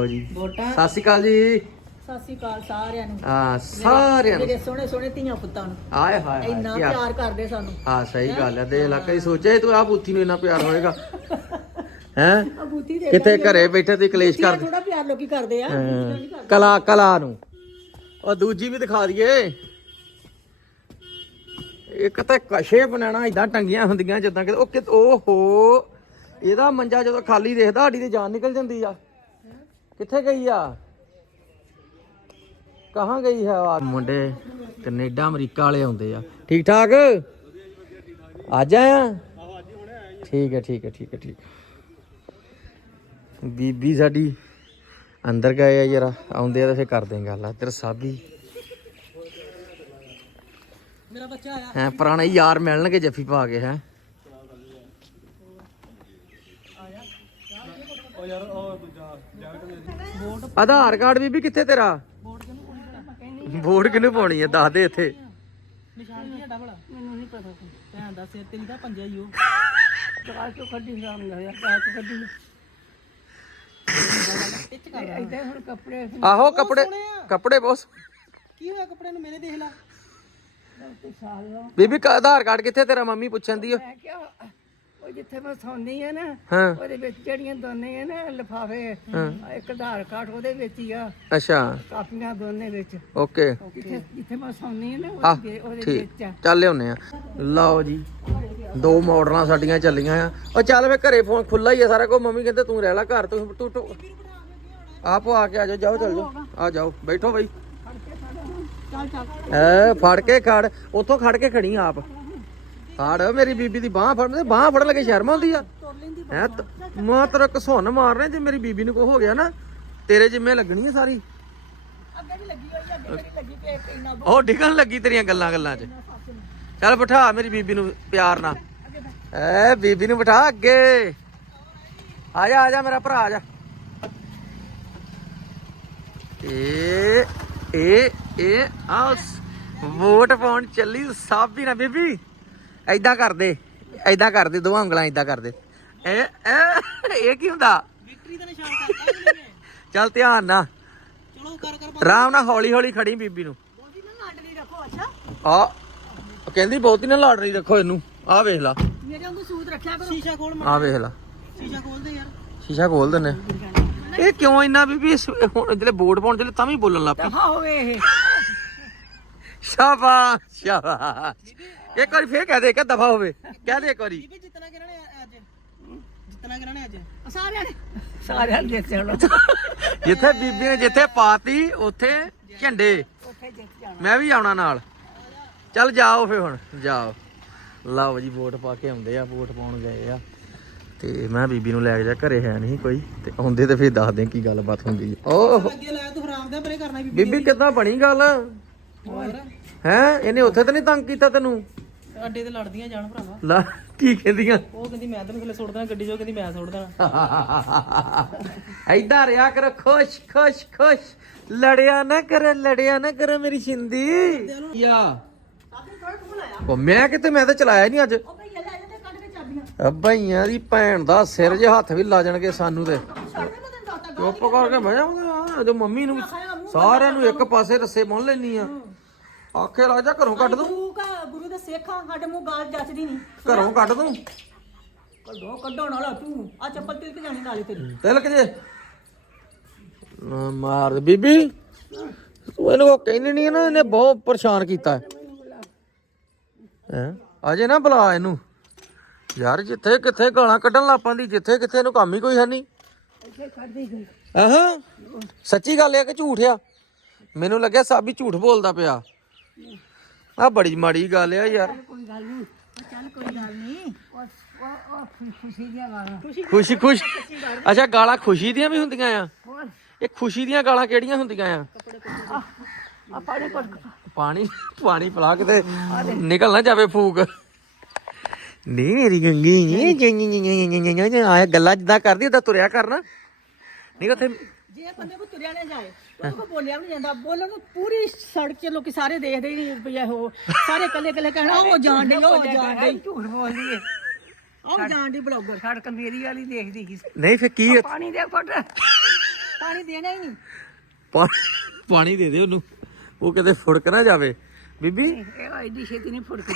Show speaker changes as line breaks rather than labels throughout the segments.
ਲਓ ਜੀ।
ਵੋਟਾਂ।
ਸਤਿ ਸ਼੍ਰੀ ਅਕਾਲ ਜੀ।
ਸਤਿ ਸ੍ਰੀ ਅਕਾਲ ਸਾਰਿਆਂ ਨੂੰ।
ਆ ਸਾਰਿਆਂ ਨੂੰ।
ਮੇਰੇ ਸੋਹਣੇ ਸੋਹਣੇ ਧੀਆਂ ਪੁੱਤਾਂ ਨੂੰ।
ਆਏ ਹਾਏ ਹਾਏ
ਇੰਨਾ
ਕੀ ਹਾਲ-
ਪਿਆਰ ਕਰਦੇ ਸਾਨੂੰ।
ਹਾਂ ਸਹੀ ਗੱਲ ਹੈ ਦੇਖ ਲਾ ਕਈ ਸੋਚਿਆ ਤੂੰ ਆ ਬੁੱਥੀ ਨੂੰ ਇੰਨਾ ਪਿਆਰ ਹੋਏਗਾ। ਹੈ?
ਆ ਬੂਤੀ ਦੇ
ਕਿਤੇ ਘਰੇ ਬੈਠੇ ਤੇ ਕਲੇਸ਼ ਕਰ
ਥੋੜਾ ਪਿਆਰ ਲੋਕੀ ਕਰਦੇ ਆ
ਹਾਂ, ਕਲਾ ਕਲਾ ਨੂੰ। ਉਹ ਦੂਜੀ ਵੀ ਦਿਖਾ ਦਈਏ। ਇੱਕ ਤਾਂ ਕਸ਼ੇ ਬਣਾਣਾ ਇਦਾਂ ਟੰਗੀਆਂ ਹੁੰਦੀਆਂ ਜਿੱਦਾਂ ਕਿ ਉਹ ਕਿ ਓਹੋ ਇਹਦਾ ਮੰਜਾ ਜਦੋਂ ਖਾਲੀ ਦੇਖਦਾ ਸਾਡੀ ਤੇ ਜਾਨ ਨਿਕਲ ਜਾਂਦੀ ਆ। ਕਿੱਥੇ ਗਈ ਆ? ਕਹਾਂ ਗਈ ਹੈ ਆ? ਮੁੰਡੇ ਕੈਨੇਡਾ ਅਮਰੀਕਾ ਵਾਲੇ ਆਉਂਦੇ ਆ। ਠੀਕ ਠਾਕ? ਅੱਜ ਆਇਆ? ਠੀਕ ਹੈ ਠੀਕ ਹੈ ਠੀਕ ਹੈ ਠੀਕ। ਬੀਬੀ ਸਾਡੀ ਅੰਦਰ ਗਏ ਆ ਯਾਰ ਆਉਂਦੇ ਆ ਤਾਂ ਫੇਰ ਕਰਦੇ ਆਂ ਗੱਲ। ਆ ਤੇਰਾ ਸਾਬੀ।
ਮੇਰਾ ਬੱਚਾ ਆਇਆ।
ਹੈ ਪੁਰਾਣੇ ਯਾਰ ਮਿਲਣਗੇ ਜੱਫੀ ਪਾ ਕੇ ਹੈ। ਆਧਾਰ ਕਾਰਡ ਬੀਬੀ ਕਿੱਥੇ ਤੇਰਾ? ਵੋਟ ਕਿਹਨੂੰ ਪਾਉਣੀ ਹੈ ਦੱਸ ਦੇ ਇੱਥੇ।
ਨਿਸ਼ਾਨ ਕੀ ਡਬਲ ਮੈਨੂੰ ਨਹੀਂ ਪਤਾ ਭੈਣ ਦਾ ਸਿਰ ਤੇ ਨਹੀਂ ਤਾਂ ਪੰਜਾ ਹੀ ਉਹ ਕਾਹ ਚੋਂ ਕੱਢੀ ਰਾਮ ਨਾ ਯਾਰ? ਕਾਹ ਚੋਂ ਕੱਢੀ ਇੱਚ ਕਰ ਇੱਥੇ ਹੁਣ ਕੱਪੜੇ
ਆਹੋ ਕੱਪੜੇ ਕੱਪੜੇ ਬਹੁਤ
ਕੀ ਹੋਇਆ ਕੱਪੜੇ ਨੂੰ? ਮੇਰੇ ਦੇਖ ਲਾ।
ਬੀਬੀ ਕ- ਆਧਾਰ ਕਾਰਡ ਕਿੱਥੇ ਤੇਰਾ? ਮੰਮੀ ਪੁੱਛਣ ਦੀ ਓ।
ਮੈਂ ਕਿਹਾ ਉਹ ਜਿੱਥੇ ਮੈਂ ਸੌਂਦੀ ਆ ਨਾ
ਹਾਂ।
ਉਹਦੇ ਵਿੱਚ ਜਿਹੜੀਆਂ ਦੋਨੇ ਆ ਨਾ ਲਿਫਾਫੇ ਇੱਕ ਆਧਾਰ ਕਾਰਡ ਉਹਦੇ ਵਿੱਚ ਹੀ ਆ।
ਅੱਛਾ।
ਕਾਪੀਆਂ ਦੋਨੇ ਵਿੱਚ।
ਓਕੇ।
ਜਿੱਥੇ ਜਿੱਥੇ ਮੈਂ ਸੌਂਦੀ ਆ ਨਾ
ਆ
ਉਹਦੇ ਉਹਦੇ
ਠੀਕ।
ਵਿੱਚ ਆ।
ਚੱਲ ਲਿਆਉਨੇ ਆ। ਲਓ ਜੀ ਦੋ ਮਾਡਲਾਂ ਸਾਡੀਆਂ ਚੱਲੀਆਂ ਆ। ਉਹ ਚੱਲ ਵੇ ਘਰੇ ਫੋਨ ਖੁੱਲਾ ਹੀ ਆ ਸਾਰਾ ਕੁਝ ਮੰਮੀ ਕਹਿੰਦੇ ਤੂੰ ਰਹਿ ਲੈ ਘਰ ਤੂੰ ਤੂੰ ਤੂੰ ਆਪ ਆ ਕੇ ਆ ਜਾਓ। ਜਾਓ ਚੱਲ ਜਾਓ। ਆ ਜਾਓ। ਬੈਠੋ ਬਈ।
ਚੱਲ ਚੱਲ।
ਐ ਫੜ ਕੇ ਖੜ। ਉੱਥੋਂ ਖੜ ਕੇ ਖੜੀ ਆਪ। ਫੜ ਮੇਰੀ ਬੀਬੀ ਦੀ ਬਾਹ ਫੜ ਬਾਹ ਫੜਨ ਲੱਗੇ ਸ਼ਰਮ ਆਉਂਦੀ ਆ। ਹੈ ਮਾਂ ਤੇਰਾ ਘਸੁੰਨ ਮਾਰਨੇ ਜੇ ਮੇਰੀ ਬੀਬੀ ਨੂੰ ਕੋ ਹੋ ਗਿਆ ਨਾ ਤੇਰੇ ਜਿੰਮੇ ਲੱਗਣੀ ਆ ਸਾਰੀ।
ਅੱਗੇ ਵੀ ਲੱਗੀ ਹੋਈ ਆ ਅੱਗੇ ਵੀ ਲੱਗੀ ਤੇ ਇੰਨਾ
ਉਹ ਡਿੱਗਣ ਲੱਗੀ ਤੇਰੀਆਂ ਗੱਲਾਂ ਗੱਲਾਂ 'ਚ। ਚੱਲ ਬਿਠਾ ਮੇਰੀ ਬੀਬੀ ਨੂੰ ਪਿਆਰ ਨਾਲ। ਐ ਬੀਬੀ ਨੂੰ ਬਿਠਾ ਅੱਗੇ। ਆ ਜਾ ਆ ਜਾ ਮੇਰਾ ਭਰਾ ਆ ਜਾ। ਏ ਏ ਏ ਆਸ ਵੋਟ ਪਾਉਣ ਚੱਲੀ ਸਾਬੀ ਨਾ ਬੀਬੀ। ਐਦਾਂ ਕਰਦੇ ਐਦਾਂ ਕਰਦੇ ਦੋਵਾਂ ਉਂਗਲਾਂ ਐਦਾਂ ਕਰਦੇ। ਇਹ ਇਹ ਇਹ ਕੀ ਹੁੰਦਾ?
ਵਿਕਟਰੀ ਦਾ ਨਿਸ਼ਾਨ ਕਰਤਾ ਉਹਨੇ
ਚੱਲ ਧਿਆਨ ਨਾਲ।
ਚਲੋ ਕਰ ਕਰ
ਆਰਾਮ ਨਾਲ ਹੌਲੀ ਹੌਲੀ ਖੜੀ ਬੀਬੀ ਨੂੰ।
ਲਾਡਲੀ ਰੱਖੋ ਅੱਛਾ।
ਆ ਕਹਿੰਦੀ ਬਹੁਤੀ ਨਾ ਲੜ ਰਹੀ ਰੱਖੋ ਇਹਨੂੰ। ਆ ਵੇਖ ਲਾ।
ਮੇਰੇ ਵਾਂਗੂ ਸੂਤ ਰੱਖਿਆ ਕਰੋ। ਸ਼ੀਸ਼ਾ ਖੋਲ
ਆ ਵੇਖ ਲਾ।
ਸ਼ੀਸ਼ਾ ਖੋਲ ਦੇ ਯਾਰ।
ਸ਼ੀਸ਼ਾ ਖੋਲ ਦਿੰਨੇ ਇਹ ਕਿਉਂ ਇੰਨਾ ਬੀਬੀ? ਹੁਣ ਜਿਹੜੇ ਵੋਟ ਪਾਉਣ ਜਿਹੜੇ ਤਾਂ ਵੀ ਬੋਲਣ ਲੱਗ ਪਈ
ਦਫਾ ਹੋਵੇ ਇਹ।
ਸ਼ਾਬਾਸ਼ ਸ਼ਾਬਾਸ਼। ਇੱਕ ਵਾਰੀ ਫੇਰ ਕਹਿ ਦੇ ਕਿ ਦਫਾ ਹੋਵੇ। ਕਹਿ ਦੇ ਇੱਕ ਵਾਰੀ।
ਬੀਬੀ ਜਿੱਤਣਾ ਕਿਹਨਾਂ ਨੇ ਅੱਜ। ਜਿੱਤਣਾ ਕਿਹਨਾਂ ਨੇ ਅੱਜ।
ਸਾਰਿਆਂ ਨੇ। ਸਾਰਿਆਂ ਨੇ ਚਲੋ
ਜਿੱਥੇ ਬੀਬੀ ਨੇ ਜਿੱਥੇ ਪਾਤੀ ਉੱਥੇ ਝੰਡੇ।
ਉੱਥੇ ਜਿੱਤ ਜਾਣਾ।
ਮੈਂ ਵੀ ਆਉਣਾ ਨਾਲ। ਚੱਲ ਜਾਓ ਫੇ ਹੁਣ ਜਾਓ। ਲਓ ਜੀ ਵੋਟ ਪਾ ਕੇ ਆਉਂਦੇ ਆ ਵੋਟ ਪਾਉਣ ਗਏ ਆ। ਤੇ ਮੈਂ ਬੀਬੀ ਨੂੰ ਲੈ ਕੇ ਜਾ ਘਰੇ ਹੈ ਨਹੀਂ ਕੋਈ। ਤੇ ਆਉਂਦੇ ਤੇ ਫੇਰ ਦੱਸਦੇ ਕੀ ਗੱਲਬਾਤ ਹੁੰਦੀ ਓਹ।
ਅੱਗੇ ਲਾਇਆ ਤੂੰ ਹਰਾਮ ਦਾ ਪਰੇ ਕਰਨਾ ਬੀਬੀ
ਬੀਬੀ ਕਿੱਦਾਂ ਬਣੀ ਗੱਲ?
ਹੋਰ?
ਹੈ? ਇਹਨੇ ਉੱਥੇ ਤਾਂ ਨਹੀਂ ਤੰਗ ਕੀਤਾ ਤੈਨੂੰ?
ਅੱਡੇ ਤੇ ਲੜਦੀਆਂ ਜਾਣ ਭਰਾਵਾ।
ਲਾ ਕੀ ਕਹਿੰਦੀਆਂ?
ਉਹ ਕਹਿੰਦੀ ਮੈਂ ਤੈਨੂੰ ਥੱਲੇ ਸੁੱਟ ਦੇਣਾ ਗੱਡੀ ਚੋਂ ਕਹਿੰਦੀ ਮੈਂ ਸੁੱਟ ਦੇਣਾ।
ਐਦਾਂ ਰਿਆ ਕਰ ਖੁਸ਼ ਖੁਸ਼ ਖੁਸ਼। ਲੜਿਆ ਨਾ ਕਰ ਲੜਿਆ ਨਾ ਕਰ ਮੇਰੀ ਸ਼ਿੰਦੀ। ਯਾ। ਉਹ ਮੈਂ ਕਿਤੇ ਮੈਂ ਤਾਂ ਚਲਾਇਆ ਨਹੀਂ ਅੱਜ।
ਉਹ ਭਈਆ ਲੈ ਜਾਂਦੇ ਕੱਢ ਕੇ ਚਾਬੀਆਂ।
ਅੱਬਈਆਂ ਦੀ ਭੈਣ ਦਾ ਸਿਰ ਜੇ ਹੱਥ ਵੀ ਲਾ ਜਾਣਗੇ ਸਾਨੂੰ ਤੇ।
ਮੈਂ
ਚੁੱਪ ਕਰਕੇ ਬਹਿ ਜਾਵਾਂਗੇ। ਤੇ ਮੰਮੀ ਨੂੰ ਸਾਰਿਆਂ ਨੂੰ ਇੱਕ ਪਾਸੇ ਰੱਸੇ ਬੰਨ ਲੈਣੀ ਆ। ਆਖੇ ਲੱਗ ਜਾ ਘਰੋਂ ਕੱਢ ਦੂੰ।
ਗੁਰੂ ਕਾ ਗੁਰੂ ਦੇ ਸਿੱਖ ਸਾਡੇ ਮੂੰਹ ਗਾਲ ਜੱਚਦੀ ਨਹੀਂ
ਘਰੋਂ ਕੱਢ ਦੂੰ।
ਕੱਢੋ ਕੱਢਣ ਵਾਲਾ ਤੂੰ ਆ ਚੱਪਲ ਤਿਲਕ ਜਾਣੀ ਨਾਲੇ ਤੇਰੀ?
ਤਿਲਕ ਜੇ। ਨਾ ਮਾਰ ਦੇ। ਬੀਬੀ ਤੂੰ ਇਹਨੂੰ ਕੋ ਕਹਿੰਦੀ ਨਹੀਂ ਨਾ ਇਹਨੇ ਬਹੁਤ ਪਰੇਸ਼ਾਨ ਕੀਤਾ। ਹੈ? ਹੈਂ? ਅਜੇ ਨਾ ਬੁਲਾ ਇਹਨੂੰ। ਯਾਰ ਜਿੱਥੇ ਕਿੱਥੇ ਗਾਲਾਂ ਕੱਢਣ ਲੱਪਾਂ ਦੀ ਜਿੱਥੇ ਕਿੱਥੇ ਇਹਨੂੰ ਕੰਮ ਹੀ ਕੋਈ ਹੈ ਨਹੀਂ। ਆਹਾਂ ਸੱਚੀ ਗੱਲ ਹੈ ਕਿ ਝੂਠ ਆ? ਮੈਨੂੰ ਲੱਗਿਆ ਸਾਬੀ ਝੂਠ ਬੋਲਦਾ ਪਿਆ। ਆ ਬੜੀ ਮਾੜੀ ਗੱਲ ਆ ਯਾਰ।
ਕੋਈ ਗੱਲ ਨਹੀਂ।
ਚੱਲ ਕੋਈ ਗੱਲ ਨਹੀਂ।
ਉਹ ਉਹ ਖੁਸ਼ੀ ਦੀਆਂ ਗਾਲਾਂ।
ਖੁਸ਼ੀ ਖੁਸ਼ ਅੱਛਾ ਗਾਲਾਂ ਖੁਸ਼ੀ ਦੀਆਂ ਵੀ ਹੁੰਦੀਆਂ ਆ?
ਹੋਰ?
ਇਹ ਖੁਸ਼ੀ ਦੀਆਂ ਗਾਲਾਂ ਕਿਹੜੀਆਂ ਹੁੰਦੀਆਂ ਆ?
ਆ ਪਾਣੀ ਕੋਲ
ਪਾਣੀ ਪਾਣੀ ਪਿਲਾ ਕੇ ਤੇ ਨਿਕਲ ਨਾ ਜਾਵੇ ਫੂਕ। ਨਹੀਂ ਮੇਰੀ ਗੰਗੀ। ਆਏ ਗੱਲਾਂ ਜਿੱਦਾਂ ਕਰਦੀ ਉਦਾਂ ਤੁਰਿਆ ਕਰਨਾ। ਨਹੀਂ ਉੱਥੇ
ਜੇ ਬੰਦੇ ਕੋ ਤੁਰਿਆ ਨਾ ਜਾਏ ਉਹ ਕੋ ਬੋਲਿਆ ਵੀ ਨਹੀਂ ਜਾਂਦਾ। ਬੋਲਣ ਨੂੰ ਪੂਰੀ ਸੜਕ 'ਚ ਲੋਕੀ ਸਾਰੇ ਦੇਖਦੇ ਹੀ ਨਹੀਂ ਵੀ ਉਹ ਸਾਰੇ ਕੱਲੇ ਕੱਲੇ ਕਹਿਣਾ ਉਹ ਜਾਣ ਡਈ ਉਹ ਜਾਣ ਡਈ।
ਝੂਠ ਬੋਲਦੀ ਏ।
ਉਹ ਜਾਣ ਡਈ ਬਲੌਗਰ।
ਸੜਕ ਮੇਰੀ ਵਾਲੀ ਦੇਖਦੀ ਸੀ।
ਨਹੀਂ ਫੇ ਕੀ
ਪਾਣੀ ਦੇ ਘੁੱਟ
ਪਾਣੀ ਦੇਣਾ ਹੀ ਨਹੀਂ।
ਪਾ- ਪਾਣੀ ਦੇ ਦੇ ਉਹਨੂੰ। ਉਹ ਕਿਤੇ ਫੁੜਕ ਨਾ ਜਾਵੇ। ਬੀਬੀ?
ਇਹ ਐਡੀ ਛੇਤੀ ਨਹੀਂ ਫੁੜਕਦੀ।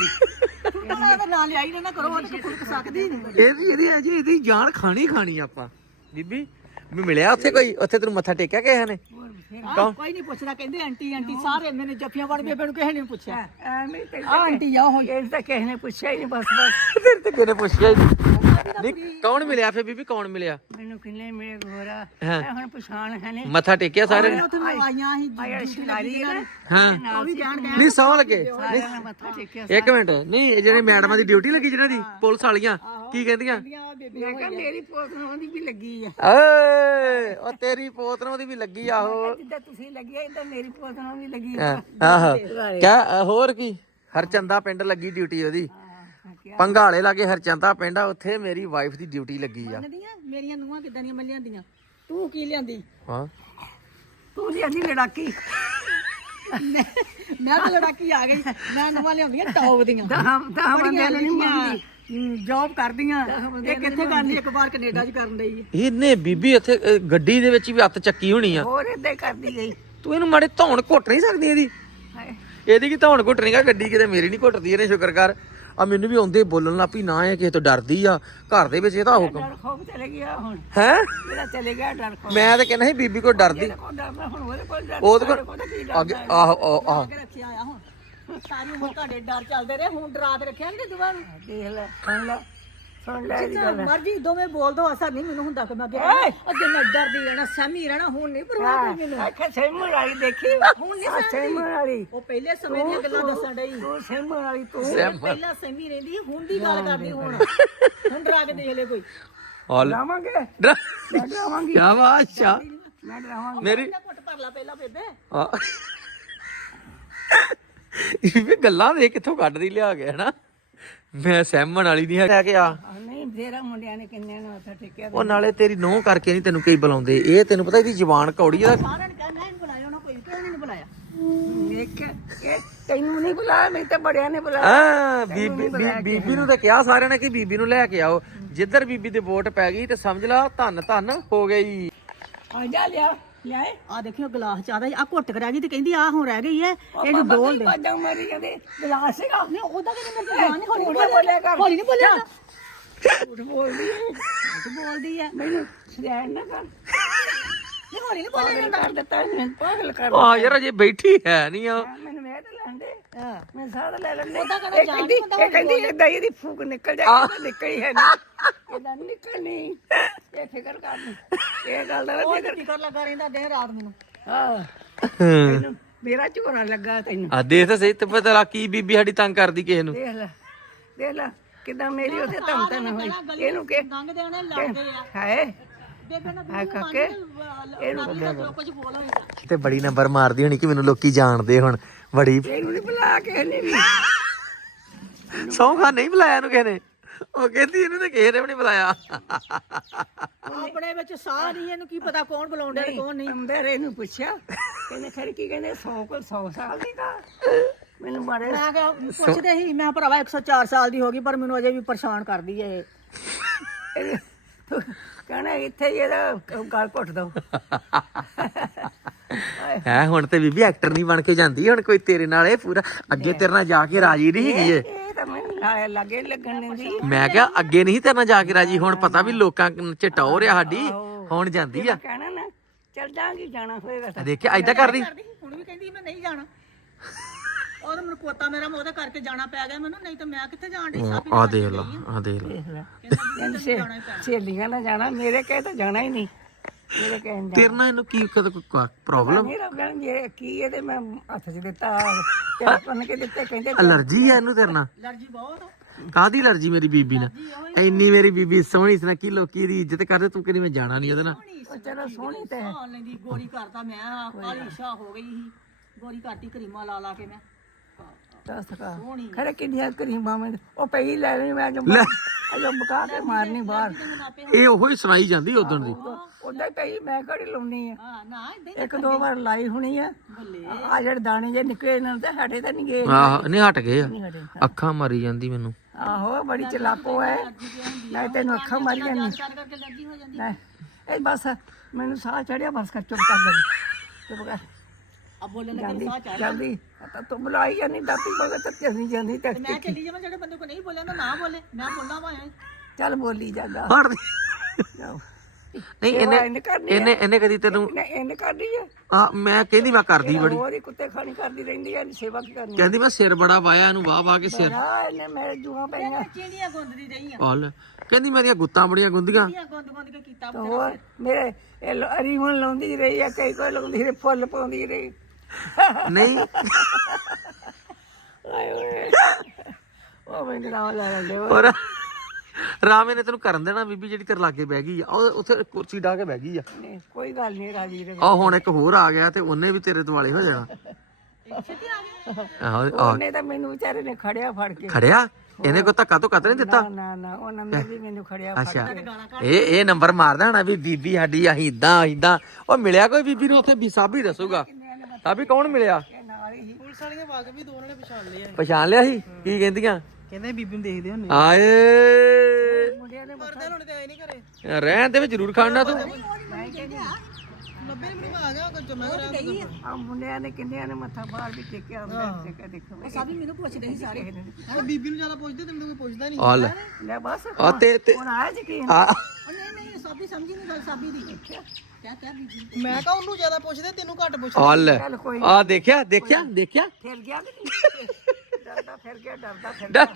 ਮੈਂ ਤਾਂ ਨਾਲ ਲਿਆਈ ਨਾ ਨਾ ਕਰੋ ਉਹ ਤਾਂ ਸਕਦੀ ਹੀ ਨਹੀਂ।
ਇਹਦੀ ਇਹਦੀ ਅਜੇ ਇਹਦੀ ਜਾਨ ਖਾਣੀ ਖਾਣੀ ਆਪਾਂ। ਬੀਬੀ? ਮੈਂ ਮਿਲਿਆ ਉੱਥੇ ਕੋਈ? ਉੱਥੇ ਤੈਨੂੰ ਮੱਥਾ ਟੇਕਿਆ ਕਿਸੇ ਨੇ?
ਆਹ, ਕੋਈ ਨਹੀਂ ਪੁੱਛਦਾ ਕਹਿੰਦੇ ਆਂਟੀ ਆਂਟੀ ਸਾਰੇ ਮੈਨੇ ਜੱਫੀਆਂ ਵੜ ਬੇਬੇ ਨੂੰ ਕਿਸੇ ਨੇ ਨੀ ਪੁੱਛਿਆ।
ਐਵੇਂ ਤੇ
ਆ ਆਂਟੀ ਆ ਹੁਣ।
ਇਹ ਤਾਂ ਕਿਸੇ ਨੇ ਪੁੱਛਿਆ ਹੀ ਨਹੀਂ ਬਸ ਬਸ।
ਤੇਰੇ ਤੇ ਕਿਹਨੇ ਪੁੱਛਿਆ ਹੀ ਨਹੀਂ ਨਹੀਂ ਕੌਣ ਮਿਲਿਆ ਫੇ ਬੀਬੀ ਕੌਣ ਮਿਲਿਆ?
ਮੈਨੂੰ ਕਿੰਨੇ ਮੇਰੇ ਗੋਰਾ।
ਹਾਂ।
ਮੈਂ ਹੁਣ ਪਛਾਣ ਹੈ ਨੇ।
ਮੱਥਾ ਟੇਕਿਆ ਸਾਰੇ ਨੇ?
ਉੱਥੇ ਆਈਆਂ ਸੀ
ਆਇਆ ਸ਼ਿੰਗਾਰੀ ਹੈ ਨਾ
ਹਾਂ।
ਉਹ ਵੀ ਜਾਣ ਗਏ
ਨਹੀਂ ਸੌਂ ਲੱਗੇ।
ਸਾਰਿਆਂ ਨੇ ਮੱਥਾ ਟੇਕਿਆ
ਇੱਕ ਮਿੰਟ। ਨਹੀਂ ਇਹ ਜਿਹੜੇ ਮੈਡਮਾਂ ਦੀ ਡਿਊਟੀ ਲੱਗੀ ਜਿਹਨਾਂ ਦੀ ਪੁਲਿਸ ਵਾਲੀਆਂ। ਕੀ ਕਹਿੰਦੀਆਂ?
ਮੈਂ ਕਿਹਾ ਮੇਰੀ ਪੋਤ ਨੂੰ ਉਹਦੀ ਵੀ ਲੱਗੀ ਆ।
ਓਏ ਉਹ ਤੇਰੀ ਪੋਤ ਨੂੰ ਉਹਦੀ ਵੀ ਲੱਗੀ ਆਹੋ
ਜਿੱਦਾਂ ਤੁਸੀਂ ਲੱਗੀ ਆ ਇਦਾਂ ਮੇਰੀ ਪੋਤ ਨੂੰ ਵੀ ਲੱਗੀ ਆ।
ਆਹੋ। ਕਿਆ ਹੋਰ ਕੀ? ਹਰਚੰਦਾ ਪਿੰਡ ਲੱਗੀ ਡਿਊਟੀ ਉਹਦੀ। ਪੰਘਾਲੇ ਲਾਗੇ ਹਰਚੰਦਾ ਪਿੰਡ ਆ ਉੱਥੇ ਮੇਰੀ ਵਾਈਫ ਦੀ ਡਿਊਟੀ ਲੱਗੀ ਆ।
ਮੇਰੀਆਂ ਨੂੰਹਾਂ ਕਿਦਾਂ ਦੀਆਂ ਮੈਂ ਲਿਆਂਦੀਆਂ ਤੂੰ ਕੀ ਲਿਆਂਦੀ?
ਹਾਂ।
ਤੂੰ ਦੀ ਅੰਨੀ ਲੜਾਕੀ।
ਮੈਂ ਤਾਂ ਲੜਾਕੀ ਆ ਗਈ। ਮੈਂ ਨੂੰਹਾਂ ਲਿਆਉਂਦੀਆਂ ਟੌਪ ਦੀਆਂ।
ਦਹਾਂ ਦਹਾਂ ਬੰਦਿਆਂ ਨੇ ਨਹੀਂ ਮੰਨਦੀ।
ਜੌਬ ਕਰਦੀਆਂ। ਇਹ ਕਿੱਥੇ ਕਰਨੀ? ਇੱਕ ਵਾਰ ਕੈਨੇਡਾ 'ਚ ਕਰਨ ਲਈ।
ਇਹਨੇ ਬੀਬੀ ਇੱਥੇ ਗੱਡੀ ਦੇ ਵਿੱਚ ਵੀ ਹੱਥ ਚੱਕੀ ਹੋਣੀ ਆ।
ਹੋਰ ਏਦਾਂ ਹੀ ਕਰਦੀ ਗਈ
ਤੂੰ ਇਹਨੂੰ ਮਾੜੇ ਧੌਣ ਘੁੱਟ ਨਹੀਂ ਸਕਦੀ ਇਹਦੀ?
ਹਾਏ।
ਇਹਦੀ ਕੀ ਧੌਣ ਘੁੱਟਣੀਗਾ ਗੱਡੀ ਕਿਤੇ ਮੇਰੀ ਨਹੀਂ ਘੁੱਟਦੀ ਇਹਨੇ ਸ਼ੁਕਰ ਕਰ। ਆ ਮੈਨੂੰ ਵੀ ਆਉਂਦੇ ਬੋਲਣ ਲੱਪੀ ਨਾ ਇਹ ਕਿਸੇ ਤੋਂ ਡਰਦੀ ਆ। ਘਰ ਦੇ ਵਿੱਚ ਇਹਦਾ ਹੁਕਮ।
ਡਰ ਖੋਫ ਚਲੇ ਗਿਆ ਹੁਣ।
ਹੈ?
ਮੇਰਾ ਚਲੇ ਗਿਆ ਡਰ ਖੋਫ।
ਮੈਂ ਤਾਂ ਕਹਿੰਦਾ ਸੀ ਬੀਬੀ ਕੋ ਡਰਦੀ।
ਹੁਣ ਉਹਦੇ ਕੋਲ ਡਰ
ਉਹਦੇ ਕੋਲ
ਕੋਲ
ਅੱਗੇ ਆਹੋ ਆਹੋ,
ਰੱਖਿਆ ਆ ਹੁਣ। ਸਾਰੀ ਉਮਰ ਤੁਹਾਡੇ ਡਰ ਚੱਲਦੇ ਰਹੇ ਹੁਣ ਡਰਾ ਕੇ ਰੱਖਿਆ ਨਹੀਂ ਦੁਬਾਰਾ।
ਦੇਖ ਲੈ ਸੁਣ ਲੈ। ਸੁਣ ਲੈ ਇਹਦੀ ਗੱਲ
ਮਰਜ਼ੀ ਦੋਵੇਂ ਬੋਲ ਦੋ ਅਸਰ ਨਹੀਂ ਮੈਨੂੰ ਹੁੰਦਾ ਕਿ ਮੈਂ ਅੱਗੇ ਅੱਗੇ ਮੈਂ ਡਰਦੀ ਰਹਿਣਾ ਸਹਿਮੀ ਰਹਿਣਾ ਹੁਣ ਨਹੀਂ ਪਰਵਾਹ ਕੋਈ ਮੈਨੂੰ।
ਆਖੇ ਸਹਿਮਣ ਵਾਲੀ ਦੇਖੀ।
ਹੁਣ ਨਹੀਂ
ਆ ਸਹਿਮਣ ਵਾਲੀ।
ਉਹ ਪਹਿਲੇ ਸਮੇਂ ਦੀਆਂ ਗੱਲਾਂ ਦੱਸਣ ਡਈ।
ਤੂੰ ਸਹਿਮਣ ਵਾਲੀ ਤੂੰ
ਪਹਿਲਾਂ ਸਹਿਮੀ ਰਹਿੰਦੀ ਹੁਣ ਦੀ ਗੱਲ ਕਰਦੀ ਹੁਣ। ਹੁਣ ਡਰਾ ਕੇ ਦੇਖ ਲੈ ਕੋਈ।
ਹਾਲ
ਡਰਾਵਾਂਗੇ?
ਡਰ
ਮੈਂ ਡਰਾਵਾਂਗੀ।
ਕੀ ਬਾਦਸ਼ਾ
ਮੈਂ ਡਰਾਵਾਂਗੀ।
ਮੇਰੀ
ਨਾ ਘੁੱਟ ਭਰ ਲਾ ਪਹਿਲਾਂ ਬੇਬੇ।
ਆ ਇਹ ਵੀ ਗੱਲਾਂ ਦੇ ਕਿੱਥੋਂ ਕੱਢਦੀ ਲਿਆ ਗਿਆ ਨਾ ਮੈਂ ਸਹਿਮਣ ਵਾਲੀ ਨਹੀਂ ਲੈ ਕੇ ਆ।
ਨਹੀਂ ਤੇਰਾ ਮੁੰਡਿਆਂ ਨੇ ਕਿੰਨੇ ਨੂੰ ਹੱਥ ਟੇਕਿਆ
ਉਹ ਨਾਲੇ ਤੇਰੀ ਨੋਹ ਕਰਕੇ ਨਹੀਂ ਤੈਨੂੰ ਕਈ ਬੁਲਾਉਂਦੇ। ਇਹ ਤੈਨੂੰ ਪਤਾ ਇਹਦੀ ਜ਼ੁਬਾਨ ਕੌੜੀ ਆ।
ਸਾਰਿਆਂ ਨੇ ਕਹਿਣਾ ਇਹਨੂੰ ਬੁਲਾਇਓ ਨਾ ਕੋਈ ਕਿਉਂ ਨਹੀਂ ਬੁਲਾਇਆ।
ਦੇਖ ਇਹ ਤੈਨੂੰ ਨਹੀਂ ਬੁਲਾਇਆ ਮੈਂ ਤੇ ਬੜਿਆਂ ਨੇ ਬੁਲਾਇਆ।
ਆ ਬੀਬੀ ਨੂੰ। ਤਾਂ ਕਿਹਾ ਸਾਰਿਆਂ ਨੇ ਕਿ ਬੀਬੀ ਨੂੰ ਲੈ ਕੇ ਆਓ। ਜਿੱਧਰ ਬੀਬੀ ਦੇ ਵੋਟ ਪੈ ਗਈ ਤੇ ਸਮਝ ਲਾ ਧੰਨ ਧੰਨ ਹੋ ਗਈ।
ਆ ਜਾ ਲਿਆ। ਲਿਆਏ?
ਆ ਦੇਖਿਓ ਗਲਾਸ ਚਾਦਾ ਆ ਘੁੱਟ ਗਈ ਤੇ ਕਹਿੰਦੀ ਆ ਹੁਣ ਰਹਿ ਗਈ ਐ। ਇਹਨੂੰ ਡੋਲ ਦੇ।
ਬਾਜਾਂ ਮਾਰੀ ਜਾਂਦੇ। ਗਲਾਸ ਸੀਗਾ।
ਨਹੀਂ ਉਹਦਾ ਕਿਹਨੇ ਮੇਰੇ ਜਾਨ ਨਹੀਂ? ਹੌਲੀ
ਝੂਠ
ਬੋਲਿਆ।
ਬੋਲਿਆ ਕਰ।
ਹੌਲੀ ਨਹੀਂ ਬੋਲਿਆ
ਝੂਠ ਬੋਲਦੀ ਹੈ
ਝੂਠ ਬੋਲਦੀ ਐ।
ਮੈਨੂੰ ਸਿਆਣ ਨਾ ਕਰ।
ਨਹੀਂ ਹੌਲੀ ਨਹੀਂ ਬੋਲਿਆ
ਪਾਗਲ ਕਰ ਦਿੱਤਾ ਮੈਨੂੰ ਪਾਗਲ ਕਰ
ਆ ਯਾਰ ਅਜੇ ਬੈਠੀ ਹੈ ਨਹੀਂ ਆ।
ਮੈਨੂੰ ਮੈਂ ਤਾਂ ਲੈਂਦੇ
ਹਾਂ।
ਮੈਂ ਸਾਰਾ ਲੈ ਲੈਂਦੇ।
ਉਹਦਾ
ਕਹਿੰਦੀ
ਨੀ ਹੁੰਦਾ
ਇਹ ਕਹਿੰਦੀ ਹੀ ਇਹਦੀ ਫੂਕ ਨਿਕਲ ਜਾਏਗੀ ਨਿਕਲੀ ਹੈ ਨਹੀਂ ਇਹਦਾ ਨੀ ਨਿਕਲਣੀ। ਇਹ ਫਿਕਰ ਕਰ ਲਈ ਇਹ ਗੱਲ ਦਾ
ਉਹ
ਫਿਕਰ।
ਫਿਕਰ ਲੱਗਾ ਰਹਿੰਦਾ ਦਿਨ ਰਾਤ ਮੈਨੂੰ।
ਹਾਂ। ਤੈਨੂੰ ਮੇਰਾ ਝੋਰਾ ਲੱਗਾ ਤੈਨੂੰ।
ਆ ਦੇਖ ਤਾਂ ਸਹੀ ਤੇ ਪਤਾ ਲੱਗ ਕੀ ਬੀਬੀ ਸਾਡੀ ਤੰਗ ਕਰਦੀ ਕਿਸੇ ਨੂੰ।
ਦੇਖ ਲੈ ਦੇਖ ਲੈ ਕਿਦਾਂ ਮੇਰੀ ਉੱਥੇ ਧਮ ਧਮ ਹੋਈ। ਇਹਨੂੰ ਕਿ
ਲੰਘਦੇ ਉਹਨੇ ਲੜਦੇ ਆ।
ਹਾਏ।
ਬੇਬੇ ਨਾ
ਹਾਏ ਕਾਕੇ।
ਇਹਨੂੰ ਕੁਝ ਬੋਲੋ ਹੀ
ਤੇ ਬੜੀ ਨੰਬਰ ਮਾਰਦੀ ਹੋਣੀ ਕਿ ਮੈਨੂੰ ਲੋਕੀ ਜਾਣਦੇ ਹੁਣ। ਬੜੀ
ਇਹਨੂੰ ਨਹੀਂ ਬੁਲਾ ਕੇ ਨੇ ਵੀ।
ਸੌਖਾ ਨਹੀਂ ਬੁਲਾਇਆ ਇਹਨੂੰ ਕਿਸੇ ਨੇ। ਉਹ ਕਹਿੰਦੀ ਇਹਨੂੰ ਤੇ ਕਿਸੇ ਨੇ ਵੀ ਨਹੀਂ ਬੁਲਾਇਆ।
ਆਪਣੇ ਵਿੱਚ ਸਾਹ ਨਹੀਂ ਇਹਨੂੰ ਕੀ ਪਤਾ ਕੌਣ ਬੁਲਾਉਂਦਾ ਤੇ ਕੌਣ ਨਹੀਂ।
ਅੰਦਰ ਇਹਨੂੰ ਪੁੱਛਿਆ। ਕਹਿੰਦੇ ਖੜ ਕੀ ਕਹਿੰਦੇ 100 ਕੋਲ 100 ਸਾਲ ਦੀ ਦਾ ਮੈਨੂੰ ਮਾਰੇ
ਮੈਂ ਕਿਹਾ ਪੁੱਛਦੇ ਸੀ ਮੈਂ ਭਰਾਵਾ 104 ਸਾਲ ਦੀ ਹੋ ਗਈ ਪਰ ਮੈਨੂੰ ਅਜੇ ਵੀ ਪਰੇਸ਼ਾਨ ਕਰਦੀ ਏ ਇਹ।
ਕਹਣਾ ਇੱਥੇ ਹੀ ਇਹਦਾ ਗਲ ਘੁੱਟ ਦੋ।
ਹੈ ਹੁਣ ਤੇ ਬੀਬੀ ਐਕਟਰ ਨਹੀਂ ਬਣ ਕੇ ਜਾਂਦੀ ਹੁਣ ਕੋਈ ਤੇਰੇ ਨਾਲ ਇਹ ਪੂਰਾ ਅੱਗੇ ਤੇਰੇ ਨਾਲ ਜਾ ਕੇ ਰਾਜੀ ਨਹੀਂ ਹੈਗੀ ਏ
ਲੱਗੇ ਲੱਗਣ ਦਿੰਦੀ।
ਮੈਂ ਕਿਹਾ ਅੱਗੇ ਨਹੀਂ ਤੇਰੇ ਨਾਲ ਜਾ ਕੇ ਰਾਜੀ ਹੁਣ ਪਤਾ ਵੀ ਲੋਕਾਂ ਚ ਟੌਰ ਆ ਸਾਡੀ ਹੁਣ ਜਾਂਦੀ ਆ।
ਕਹਿਣਾ ਨਾ ਚੱਲ ਜਾਾਂਗੀ ਜਾਣਾ ਹੋਏਗਾ ਤਾਂ।
ਦੇਖਿਆ ਐਦਾਂ ਕਰਦੀ?
ਕਰਦੀ ਸੀ, ਹੁਣ ਵੀ ਕਹਿੰਦੀ ਮੈਂ ਨਹੀਂ ਜਾਣਾ। ਉਹ ਤਾਂ ਮੈਨੂੰ ਪੋਤਾ ਮੇਰਾ ਮੈਂ ਉਹਦੇ ਕਰਕੇ ਜਾਣਾ ਪੈ ਗਿਆ ਮੈਨੂੰ ਨਹੀਂ ਤਾਂ ਮੈਂ ਕਿੱਥੇ ਜਾਣ ਦੀ ਸਾਬੀ
ਆ ਦੇਖ ਲਾ ਆ। ਦੇਖ ਲਾ।
ਕਹਿੰਦੀ ਸੇ ਸਹੇਲੀਆਂ ਨਾਲ ਜਾਣਾ ਮੇਰੇ ਕਹੇ ਤਾਂ ਜਾਣਾ ਹੀ ਨਹੀਂ। ਮੇਰੇ ਕਹਿਣ ਦਾ।
ਤੇਰੇ ਨਾਲ ਇਹਨੂੰ ਕੀ ਕਦੇ ਕੋਈ ਪ੍ਰੋਬਲਮ
ਨਹੀਂ ਰੱਬ ਜਾਣੇ ਮੇਰੇ ਕੀ ਇਹਦੇ ਮੈਂ ਹੱਥ 'ਚ ਦਿੱਤਾ ਤੇ ਆਪਨ ਕੇ ਦਿੱਤੇ ਕਹਿੰਦੇ
ਅਲਰਜੀ ਆ ਇਹਨੂੰ ਤੇਰੇ ਨਾਲ?
ਅਲਰਜੀ ਬਹੁਤ
ਕਾਦੀ ਅਲਰਜੀ ਮੇਰੀ ਬੀਬੀ ਨਾਲ? ਇੰਨੀ ਮੇਰੀ ਬੀਬੀ ਸੋਹਣੀ ਸੀ ਨਾ ਕੀ ਲੋਕੀ ਇਹਦੀ ਇੱਜ਼ਤ ਕਰਦੇ ਤੂੰ ਕਹਿੰਦੀ ਮੈਂ ਜਾਣਾ ਨਹੀਂ ਉਹਦੇ ਨਾਲ।
ਚਲੋ ਸੋਹਣੀ ਤੇ
ਹਾਲ ਲੈਂਦੀ ਗੋਰੀ ਕਰਦਾ ਮੈਂ ਕਾਲੀ ਸ਼ਾਹ ਹੋ ਗਈ ਸੀ। ਗੋਰੀ ਕਰਤੀ ਕਰੀਮਾ ਲਾ ਲਾ ਕੇ ਮੈਂ।
ਦੱਸ ਕਾ ਕਿੰਨੀਆਂ ਕਰੀਮਾਂ ਮੈਂ ਉਹ ਪਈ ਲੈ ਲਈ ਮੈਂ ਜੋ ਅਜੋ ਬਕਾ ਕੇ ਮਾਰਨੀ ਬਾਹਰ।
ਇਹ ਉਹੋ ਹੀ ਸੁਣਾਈ ਜਾਂਦੀ ਉਦੋਂ ਦੀ।
ਉਹਦਾ ਪਈ ਮੈਂ ਘੜੀ ਲਾਉਣੀ ਆ।
ਹਾਂ
ਇੱਕ ਦੋ ਵਾਰ ਲਾਈ ਹੋਣੀ ਆ। ਆ ਜਿਹੜੇ ਦਾਣੇ ਜੇ ਨਿਕਲੇ ਇਹਨਾਂ ਨੂੰ ਤਾਂ ਸਾਡੇ ਤਾਂ ਨਹੀਂ ਗਏ।
ਆਹ ਨਹੀਂ ਹਟ ਗਏ ਅੱਖਾਂ ਮਾਰੀ ਜਾਂਦੀ ਮੈਨੂੰ।
ਆਹੋ ਬੜੀ ਚਲਾਕੋ ਹੈ ਮੈਂ ਤੈਨੂੰ ਅੱਖਾਂ ਮਾਰੀਆਂ ਨਹੀਂ
ਹੋ
ਇਹ ਬਸ ਮੈਨੂੰ ਸਾਹ ਚੜਿਆ ਬਸ ਕਰ ਚੁੱਪ ਕਰ ਦੇ ਚੁੱਪ ਕਰ।
ਆ ਬੋਲਣ ਲੱਗੇ
ਜਾਂਦੀ
ਸਾਹ ਚੜ
ਜਾਂਦੀ ਤਾਂ ਤੂੰ ਬੁਲਾਈ ਜਾਂਦੀ ਦਾਤੀ ਬਗਤ ਤੇ ਚੱਲੀ ਜਾਂਦੀ ਤੇ
ਮੈਂ ਚੱਲੀ ਜਾਵਾਂ ਜਿਹੜੇ ਬੰਦੇ ਕੋ ਨਹੀਂ ਬੋਲਿਆ ਨਾ ਨਾ ਬੋਲੇ। ਮੈਂ ਬੋਲਣਾ ਵਾ ਐਂ।
ਚੱਲ ਬੋਲੀ ਜਾਂਦਾ।
ਹਟ ਦੇ।
ਜਾਓ।
ਨਹੀਂ
ਇਹਨੇ
ਇਹਨੇ
ਕਰਨੀ
ਇਹਨੇ ਇਹਨੇ ਕਦੀ ਤੈਨੂੰ
ਇਹਨੇ ਇਹਨੇ ਕਰਦੀ ਹੈ
ਆ ਮੈਂ ਕਹਿੰਦੀ ਮੈਂ ਕਰਦੀ ਬੜੀ।
ਹੋਰ ਹੀ ਕੁੱਤੇ ਖਾਣੀ ਕਰਦੀ ਰਹਿੰਦੀ ਹੈ ਸੇਵਾ ਕੀ ਕਰਨੀ
ਕਹਿੰਦੀ ਮੈਂ ਸਿਰ ਬੜਾ ਵਾਇਆ ਇਹਨੂੰ ਵਾਹ ਵਾਹ ਕੇ ਸਿਰ।
ਆ ਇਹਨੇ ਮੇਰੇ ਜੂਆਂ ਪਈਆਂ।
ਚੀੜੀਆਂ ਗੁੰਦਦੀ ਰਹੀ ਆ।
ਹਾਲ ਕਹਿੰਦੀ ਮੇਰੀਆਂ ਗੁੱਤਾਂ ਬੜੀਆਂ ਗੁੰਦੀਆਂ।
ਚੀੜੀਆਂ ਗੁੰਦ ਗੁੰਦ ਕੇ ਕੀਤਾ
ਹੋਰ ਮੇਰੇ ਇਹ ਲ- ਲਾਉਂਦੀ ਰਹੀ ਆ ਕਈ ਕੋਈ ਲਾਉਂਦੀ ਰਹੀ ਫੁੱਲ ਪਾਉਂਦੀ ਰਹੀ।
ਨਹੀਂ।
ਉਹ ਮੈਨੂੰ ਲੈ
ਰਾਮੇ ਨੇ ਤੈਨੂੰ ਕਰਨ ਦੇਣਾ ਬੀਬੀ ਜਿਹੜੀ ਤੇਰੇ ਲਾਗੇ ਬਹਿ ਗਈ ਆ। ਉਹ ਉੱਥੇ ਕੁਰਸੀ ਢਾ ਕੇ ਬਹਿ ਗਈ ਆ।
ਨਹੀਂ, ਕੋਈ ਗੱਲ ਨਹੀਂ ਰਾਜੀ ਦੇ
ਆ ਹੁਣ ਇੱਕ ਹੋਰ ਆ ਗਿਆ ਤੇ ਉਹਨੇ ਵੀ ਤੇਰੇ ਦੁਆਲੇ ਹੋ ਜਾਣਾ।
ਛੇਤੀ ਆ ਗਏ
ਆਹੋ। ਆ
ਉਹਨੇ ਤਾਂ ਮੈਨੂੰ ਵਿਚਾਰੇ ਨੇ ਖੜਿਆ ਫੜ ਕੇ।
ਖੜਿਆ? ਇਹਨੇ ਕੋ ਧੱਕਾ ਧੁੱਕਾ ਤਾਂ ਨਹੀਂ ਦਿੱਤਾ?
ਨਾ ਨਾ ਨਾ ਉਹਨਾਂ ਨੇ ਵੀ ਮੈਨੂੰ ਖੜਿਆ ਫੜ
ਅੱਛਾ। ਇਹ ਇਹ ਨੰਬਰ ਮਾਰਦਾ ਹੋਣਾ ਵੀ ਬੀਬੀ ਸਾਡੀ ਆਹੀ ਇਦਾਂ ਇਦਾਂ ਉਹ ਮਿਲਿਆ ਕੋਈ ਬੀਬੀ ਨੂੰ? ਉੱਥੇ ਵੀ ਸਾਬੀ ਦੱਸੂਗਾ। ਸਾਬੀ ਕੌਣ ਮਿਲਿਆ?
ਇਹ ਨਾਲ ਹੀ
ਪੁਲਿਸ ਵਾਲੀਆਂ ਵਾਗ ਵੀ ਦੋ ਉਹਨਾਂ ਨੇ ਪਛਾਣ ਲਿਆ
ਪਛਾਣ ਲਿਆ ਸੀ? ਕੀ ਕਹਿੰਦੀਆਂ?
ਕਹਿੰਦੇ ਬੀਬੀ ਨੂੰ ਦੇਖਦੇ ਹੁੰਦੇ
ਆਏ।
ਮੁੰਡਿਆਂ ਨੇ
ਪਰਦੇ ਹੁਣ ਤੇ ਆਏ ਨਹੀਂ ਘਰੇ।
ਰਹਿਣ ਦੇ ਵਿੱਚ ਜ਼ਰੂਰ ਖਾਣਾ ਤੂੰ।
ਲੱਭੇ ਨਹੀਂ ਆ ਗਿਆ ਕੁਝ ਮੈਂ ਰਹਿ
ਆ ਮੁੰਡਿਆਂ ਨੇ ਕਿੰਨਿਆਂ ਨੇ ਮੱਥਾ ਬਾਹਰ ਵੀ ਟੇਕਿਆ ਹੁੰਦਾ ਤੇ ਕਹ ਦੇਖੋ।
ਸਭ ਹੀ ਮੈਨੂੰ ਪੁੱਛਦੇ ਸੀ ਸਾਰੇ। ਬੀਬੀ ਨੂੰ ਜ਼ਿਆਦਾ ਪੁੱਛਦੇ ਤੈਨੂੰ ਕੋਈ ਪੁੱਛਦਾ ਨਹੀਂ
ਆ ਲੈ।
ਲੈ ਬਸ।
ਆ ਤੇ ਤੇ
ਹੁਣ ਆਇਆ ਯਕੀਨ।
ਆ
ਨਹੀਂ ਨਹੀਂ ਸਭ ਹੀ ਸਮਝੀ ਨਹੀਂ ਗੱਲ ਸਾਬੀ ਦੀ। ਕਿਆ ਕਿਆ ਬੀਬੀ ਮੈਂ ਕਹਾ ਉਹਨੂੰ ਜ਼ਿਆਦਾ ਪੁੱਛਦੇ ਤੈਨੂੰ ਘੱਟ ਪੁੱਛ
ਆ ਦੇਖਿਆ ਦੇਖਿਆ ਦੇਖਿਆ।
ਫਿਰ ਗਿਆ ਕਿ ਨਹੀਂ? ਡਰਦਾ ਫਿਰ ਗਿਆ ਡਰਦਾ ਫਿਰ
ਡਰ-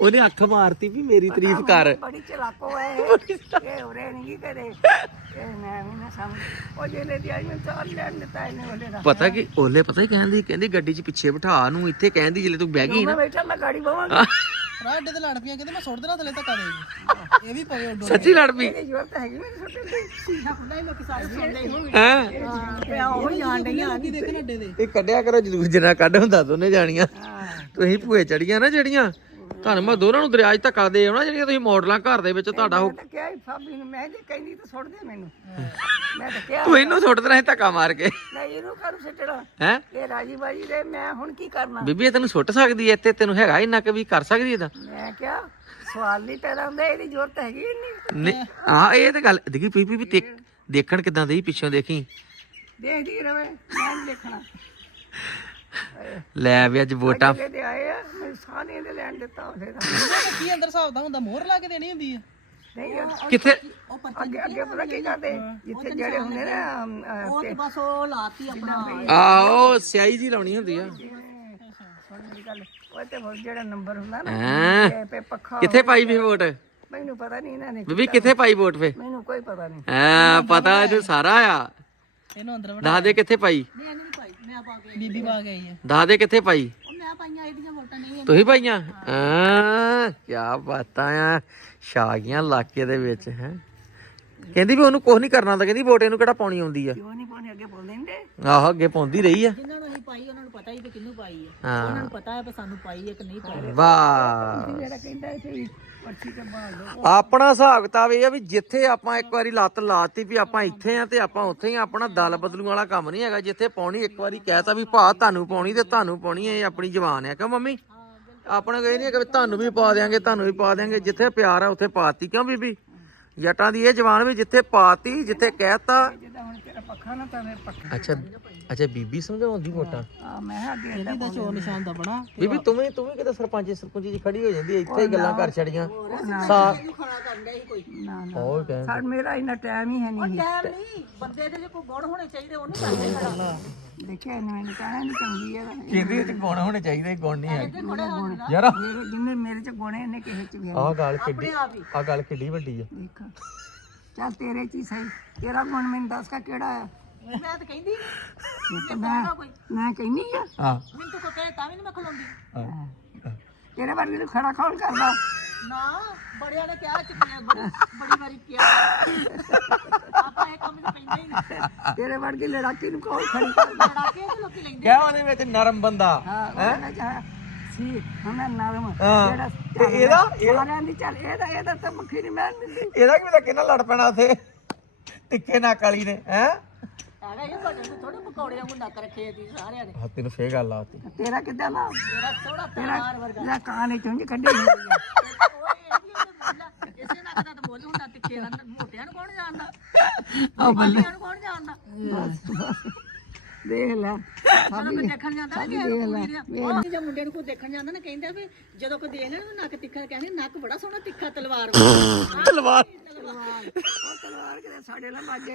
ਉਹਨੇ ਅੱਖ ਮਾਰਤੀ ਵੀ ਮੇਰੀ ਤਾਰੀਫ ਕਰ।
ਬੜੀ ਚਲਾਕੋ ਹੈ। ਇਹ ਇਹ ਉਰੇ ਨਹੀਂ ਕਰੇ ਇਹ ਮੈਂ ਵੀ ਨਾ ਸਮਝ। ਉਹ ਜਿਹਨੇ ਦੀ ਆਈ ਮੈਂ ਤਾਂ ਲੈਣ ਦਿੱਤਾ ਇਹਨੇ ਉਹਦੇ ਦਾ।
ਪਤਾ ਕਿ ਉਹਲੇ ਪਤਾ ਹੀ ਕਹਿੰਦੀ? ਕਹਿੰਦੀ ਗੱਡੀ 'ਚ ਪਿੱਛੇ ਬਿਠਾ ਨੂੰ ਇੱਥੇ ਕਹਿੰਦੀ ਜਿਲੇ ਤੂੰ ਬਹਿ ਗਈ
ਮੈਂ
ਨਾ
ਬੈਠਾ ਮੈਂ ਗਾੜੀ ਬਵਾਂਗਾ।
ਰਾਡੇ ਤੇ ਲੜ ਪਈਆਂ ਕਹਿੰਦੇ ਮੈਂ ਸੁੱਟ ਦੇਣਾ ਥੱਲੇ ਧੱਕਾ ਦੇ ਇਹ ਵੀ ਪਵੇ ਉੱਡੋ
ਸੱਚੀ ਲੜ ਪਈ?
ਇਹ ਜ਼ਰੂਰਤ ਹੈਗੀ ਮੈਨੂੰ ਸੁੱਟਣ ਦੀ।
ਸੀਨਾ ਖੁੱਲਾ ਹੀ ਲੋਕੀ ਸਾਰੇ ਸੁਣਦੇ ਹੀ।
ਹੈ?
ਪਿਆ ਉਹ ਜਾਣ ਡਈਆਂ। ਆ ਕੀ ਦੇਖਣ ਅੱਡੇ ਦੇ।
ਇਹ ਕੱਢਿਆ ਕਰੋ ਜਲੂਸ ਜਿੰਨਾ ਕੱਢ ਹੁੰਦਾ ਦੋਨੇ ਜਾਣੀਆਂ। ਤੁਸੀਂ ਭੂਏ ਚੜੀਆਂ ਨਾ ਜਿਹੜੀਆਂ। ਤੁਹਾਨੂੰ ਮੈਂ ਦੋਨਾਂ ਨੂੰ ਦਰਿਆ 'ਚ ਧੱਕਾ ਦੇ ਆਉਣਾ ਜਿਹੜੀਆਂ ਤੁਸੀਂ ਮਾਡਲਾਂ ਘਰ ਦੇ ਵਿੱਚ ਤੁਹਾਡਾ
ਮੈਂ ਤਾਂ ਕਿਹਾ ਫਾਬੀ ਨੂੰ ਮੈਂ ਜੇ ਕਹਿੰਦੀ ਤਾਂ ਸੁੱਟ ਦੇ ਮੈਨੂੰ। ਮੈਂ ਤਾਂ ਕਿਹਾ
ਤੂੰ ਇਹਨੂੰ ਸੁੱਟ ਦੇਣਾ ਸੀ ਧੱਕਾ ਮਾਰ ਕੇ।
ਨਹੀਂ ਇਹਨੂੰ ਕਰ ਸਿੱਟਣਾ।
ਹੈ?
ਇਹ ਰਾਜੀ ਬਾਜੀ ਦੇ ਮੈਂ ਹੁਣ ਕੀ ਕਰਨਾ?
ਬੀਬੀ ਇਹ ਤੈਨੂੰ ਸੁੱਟ ਸਕਦੀ ਐ ਇੱਥੇ ਤੈਨੂੰ ਹੈਗਾ ਇੰਨਾ ਕਿ ਵੀ ਕਰ ਸਕਦੀ ਇਹਦਾ
ਮੈਂ ਕਿਹਾ ਸਵਾਲ ਨਹੀਂ ਪੈਦਾ ਹੁੰਦਾ ਇਹਦੀ ਜ਼ਰੂਰਤ ਹੈਗੀ ਨਹੀਂ
ਨਹੀਂ ਆ ਇਹ ਤੇ ਗੱਲ ਦੇਖੀ ਬੀਬੀ ਵੀ ਦੇਖ- ਦੇਖਣ ਕਿਦਾਂ ਦੇ ਪਿੱਛੋਂ ਦੇਖੀ।
ਦੇਖਦੀ ਰਵੇ ਮੈਂ ਨੀ ਦੇਖਣਾ।
ਲੈ ਵੀ ਅੱਜ ਵੋਟਾਂ
ਦੇ ਆਏ ਆ ਮੈਨੂੰ ਸਾਹ ਨਹੀਂ ਇਹਦੇ ਲੈਣ ਦਿੱਤਾ ਉਹਦੇ ਦਾ।
ਕੀ ਅੰਦਰ ਹਿਸਾਬ ਦਾ ਹੁੰਦਾ ਮੋਹਰ ਲਾ ਕੇ ਦੇਣੀ ਹੁੰਦੀ ਹੈ
ਨਹੀਂ
ਕਿੱਥੇ
ਅੱਗੇ ਅੱਗੇ ਪਤਾ ਕੀ ਕਰਦੇ? ਜਿੱਥੇ ਜਿਹੜੇ ਹੁੰਦੇ ਨੇ ਅਮ, ਅਹ,
ਉਹ ਤੇ ਬਸ ਉਹ ਲਾਤੀ ਆਪਣਾ।
ਆਓ ਸਿਆਈ ਜੀ ਲਾਉਣੀ ਹੁੰਦੀ ਆ।
ਸੁਣ ਮੇਰੀ ਗੱਲ। ਉਹ ਤੇ ਹੋਰ ਜਿਹੜਾ ਨੰਬਰ ਹੁੰਦਾ ਨਾ
ਹੈਂ?
ਇਹ ਪੇ ਪੱਖਾ
ਕਿੱਥੇ ਪਾਈ ਵੀ ਵੋਟ?
ਮੈਨੂੰ ਪਤਾ ਨਹੀਂ ਇਹਨਾਂ ਨੇ
ਬੀਬੀ ਕਿੱਥੇ ਪਾਈ ਵੋਟ ਫੇ?
ਮੈਨੂੰ ਕੋਈ ਪਤਾ ਨਹੀਂ।
ਹਾਂ ਪਤਾ ਇਹਨੂੰ ਸਾਰਾ ਆ।
ਇਹਨੂੰ ਅੰਦਰ
ਦੱਸ ਦੇ ਕਿੱਥੇ ਪਾਈ?
ਮੈਂ ਨਹੀਂ ਪਾਈ। ਮੈਂ ਪਾ ਕੇ ਬੀਬੀ ਪਾ ਕੇ ਆਈ ਹੈ
ਦੱਸ ਦੇ ਕਿੱਥੇ ਪਾਈ?
ਉਹ ਮੈਂ ਪਾਈਆਂ ਇਹਦੀਆਂ ਵੋਟਾਂ ਨਹੀਂ
ਤੁਸੀਂ ਪਾਈਆਂ? ਹਾਂ। ਕੀ ਬਾਤਾਂ ਆ। ਛਾਗੀਆਂ ਇਲਾਕੇ ਦੇ ਵਿੱਚ ਹੈ। ਕਹਿੰਦੀ ਵੀ ਉਹਨੂੰ ਕੁਝ ਨਹੀਂ ਕਰਨਾ ਤਾਂ ਕਹਿੰਦੀ ਵੋਟ ਇਹਨੂੰ ਕਿਹੜਾ ਪਾਉਣੀ ਆਉਂਦੀ ਆ।
ਕਿਉਂ ਨਹੀਂ ਪਾਉਣੇ ਅੱਗੇ ਬੋਲਦੇ ਨੇ
ਆਹੋ ਅੱਗੇ ਪਾਉਂਦੀ ਰਹੀ ਆ।
ਜਿਨ੍ਹਾਂ ਨੂੰ ਅਸੀਂ ਪਾਈ ਉਹਨਾਂ ਨੂੰ ਪਤਾ ਹੀ ਕਿ ਕਿਹਨੂੰ ਪਾਈ ਹੈ
ਹਾਂ।
ਉਹਨਾਂ ਨੂੰ ਪਤਾ ਹੈ ਕਿ ਸਾਨੂੰ ਪਾਈ ਹੈ ਕਿ ਨਹੀਂ ਪਾਈ।
ਵਾਹ।
ਜਿਹੜਾ ਕਹਿੰਦਾ ਇੱਥੇ ਪਰਚੀ ਤੇ ਬਾਹਰ ਲੋ
ਆਪਣਾ ਹਿਸਾਬ ਕਿਤਾਬ ਇਹ ਆ ਵੀ ਜਿੱਥੇ ਆਪਾਂ ਇੱਕ ਵਾਰੀ ਲੱਤ ਲਾਤੀ ਵੀ ਆਪਾਂ ਇੱਥੇ ਆ ਤੇ ਆਪਾਂ ਉੱਥੇ ਹੀ ਆ। ਆਪਣਾ ਦਲ ਬਦਲੂ ਵਾਲਾ ਕੰਮ ਨਹੀਂ ਹੈਗਾ। ਜਿੱਥੇ ਪਾਉਣੀ ਇੱਕ ਵਾਰੀ ਕਹਿਤਾ ਵੀ ਭਾ ਤੁਹਾਨੂੰ ਪਾਉਣੀ ਤੇ ਤੁਹਾਨੂੰ ਪਾਉਣੀ ਹੈ ਇਹ ਆਪਣੀ ਜ਼ਬਾਨ ਹੈ ਕਿਉਂ ਮੰਮੀ? ਆਪਣੇ ਕੋਈ ਨਹੀਂ ਕਿ ਵੀ ਤੁਹਾਨੂੰ ਵੀ ਪਾ ਦਿਆਂਗੇ ਤੁਹਾਨੂੰ ਵੀ ਪਾ ਦਿਆਂਗੇ। ਜਿੱਥੇ ਪਿਆਰ ਆ ਉੱਥੇ ਪਾਤੀ ਕਿਉਂ ਬੀਬੀ? ਜੱਟਾਂ ਦੀ ਇਹ ਜਵਾਨ ਵੀ ਜਿੱਥੇ ਪਾਤੀ ਜਿੱਥੇ ਕਹਿਤਾ
ਜਿੱਦਾਂ ਪੱਖਾ ਨਾ ਤਾਂ ਮੇਰੇ ਪੱਖਾ
ਅੱਛਾ ਅੱਛਾ ਬੀਬੀ ਸਮਝਾਉਂਦੀ ਵੋਟਾਂ?
ਆ ਮੈਂ ਕਿਹਾ ਅੱਗੇ ਏਦਾਂ
ਦਾ ਚੋਰ ਨਿਸ਼ਾਨ ਦਾ ਬਣਾ
ਬੀਬੀ ਤੂੰ ਵੀ ਤੂੰ ਵੀ ਕਿਤੇ ਸਰਪੰਚ ਸਰਪੰਚ ਜੀ ਖੜੀ ਹੋ ਜਾਂਦੀ ਹੈ ਇੱਥੇ ਹੀ ਗੱਲਾਂ ਕਰ ਛੜੀਆਂ ਸਾ
ਖੜਾ ਕਰਨ ਦੇ ਕੋਈ।
ਨਾ ਨਾ
ਹੋਰ ਕਹਿ
ਸਾਡ ਮੇਰਾ ਇੰਨਾ ਟਾਈਮ ਹੀ ਹੈ ਨਹੀਂ
ਟਾਈਮ ਨਹੀਂ। ਬੰਦੇ ਦੇ ਜੇ ਕੋਈ ਗੁਣ ਹੋਣੇ ਚਾਹੀਦੇ ਉਹ ਨਹੀਂ ਕਰਦੇ ਖੜਾ।
ਦੇਖਿਆ ਇਹਨੂੰ ਮੈਨੂੰ ਕਹਿਣਾ ਨਹੀਂ ਚੰਗੀ ਹੈ
ਕਹਿੰਦੀ ਇਹ ਗੁਣ ਹੋਣੇ ਚਾਹੀਦੇ ਗੁਣ ਨਹੀਂ ਹੈ।
ਖੜੇ ਹੋਣ
ਯਾਰ।
ਮੇਰੇ ਜਿੰਨੇ ਮੇਰੇ ਚ ਗੁਣੇ ਨੇ ਕਿਸੇ ਚ ਵੀ
ਆਹ ਗੱਲ ਕਿੱਡੀ
ਆਪ ਹੀ।
ਆਹ ਗੱਲ ਕਿੱਡੀ ਵੱਡੀ ਆ।
ਦੇਖ। ਚੱਲ ਤੇਰੇ ਚ ਹੀ ਸਹੀ। ਤੇਰਾ ਗੁਣ ਮੈਨੂੰ ਦੱਸ ਕਾ ਕਿਹੜਾ ਆ?
ਮੈਂ ਤਾਂ ਕਹਿੰਦੀ ਨੀ।
ਇਹ ਤਾਂ ਮੈਂ ਮੈਂ ਕਹਿੰਨੀ ਆ।
ਹਾਂ।
ਮੈਨੂੰ ਤਾਂ ਕਹੇ ਤਾਂ ਵੀ ਨਹੀਂ ਮੈਂ ਖਲੋਂਦੀ।
ਤੇਰੇ ਵਰਗੇ ਨੂੰ ਖੜਾ ਖੋਲ ਕਰਦਾ?
ਨਾ ਬੜਿਆਂ ਨੇ ਕਿਹਾ ਚੁੱਕਿਆ ਬੜੀ ਬੜੀ ਵਾਰੀ ਕਿਹਾ। ਆਪਾਂ ਇਹ ਕੰਮ ਚ ਪੈਂਦੇ ਹੀ ਨਹੀਂ
ਤੇਰੇ ਵਰਗੇ ਲੜਾਕੀ ਨੂੰ ਕੌਣ ਖੜੀ ਕਰਦਾ
ਲੜਾਕੇ ਤੇ ਲੋਕੀ ਲੈਂਦੇ
ਕਿਆ ਉਹਦੇ ਵਿੱਚ ਨਰਮ ਬੰਦਾ
ਹਾਂ ਉਹਨੇ ਕਿਹਾ ਸੀ ਹਮੇ ਨਰਮ
ਹਾਂ।
ਜਿਹੜਾ
ਤੇ ਇਹਦਾ
ਸਾਰਿਆਂ ਦੀ ਚੱਲ ਇਹਦਾ ਇਹਦਾ ਤਾਂ ਮੁਖੀ ਨਹੀਂ ਮੈਂ ਮਿਲਦੀ।
ਇਹਦਾ ਕੀ ਪਤਾ ਕਿੰਨਾ ਲੜ ਪੈਣਾ ਉਥੇ ਤਿੱਕੇ ਨੱਕ ਵਾਲੀ ਨੇ ਹੈ?
ਹੈਗਾ ਇਹ ਬੜੇ ਨੂੰ ਥੋੜੇ ਪਕੌੜੇ ਵਾਂਗੂ ਨੱਕ ਰੱਖੇ ਦੀ ਸਾਰਿਆਂ ਨੇ
ਹਾਂ ਤੈਨੂੰ ਫੇਰ ਗੱਲ ਆਤੀ
ਤੇਰਾ ਕਿੱਦਾਂ ਦਾ
ਮੇਰਾ ਥੋੜਾ ਪਿਆਰ ਵਰਗਾ।
ਤੇਰਾ ਕਾਂ ਨੇ ਚੁੰਝ ਕੱਢੀ ਹੁੰਦੀ ਆ।
ਉਹ ਇਹ ਵੀ ਉਹਦੇ ਬੋਲਾ ਇਸੇ ਨੱਕ ਦਾ ਤਾਂ ਬੋਲ ਹੁੰਦਾ ਤਿੱਖੇ ਨਾਲ ਮੋਟਿਆਂ ਨੂੰ ਕੌਣ ਜਾਣਦਾ?
ਆ ਬੱਲੇ।
ਨੂੰ ਕੌਣ ਜਾਣਦਾ?
ਦੇਖ ਲੈ।
ਕੋਈ ਦੇਖਣ ਜਾਂਦਾ ਨਾ ਨੂੰ ਕੁੜੀ ਨੂੰ ਜੇ ਮੁੰਡੇ ਨੂੰ ਕੋਈ ਦੇਖਣ ਜਾਂਦਾ ਨਾ ਕਹਿੰਦੇ ਵੀ ਜਦੋਂ ਕੋਈ ਦੇਖ ਲੈਣਾ ਨੱਕ ਤਿੱਖਾ ਕਹਿੰਦੇ ਨੱਕ ਬੜਾ ਸੋਹਣਾ ਤਿੱਖਾ ਤਲਵਾਰ ਵਾਲਾ।
ਤਲਵਾਰ।
ਉਹ ਤਲਵਾਰ। ਕਿਤੇ ਸਾਡੇ ਨਾਲ ਬਾਜੇ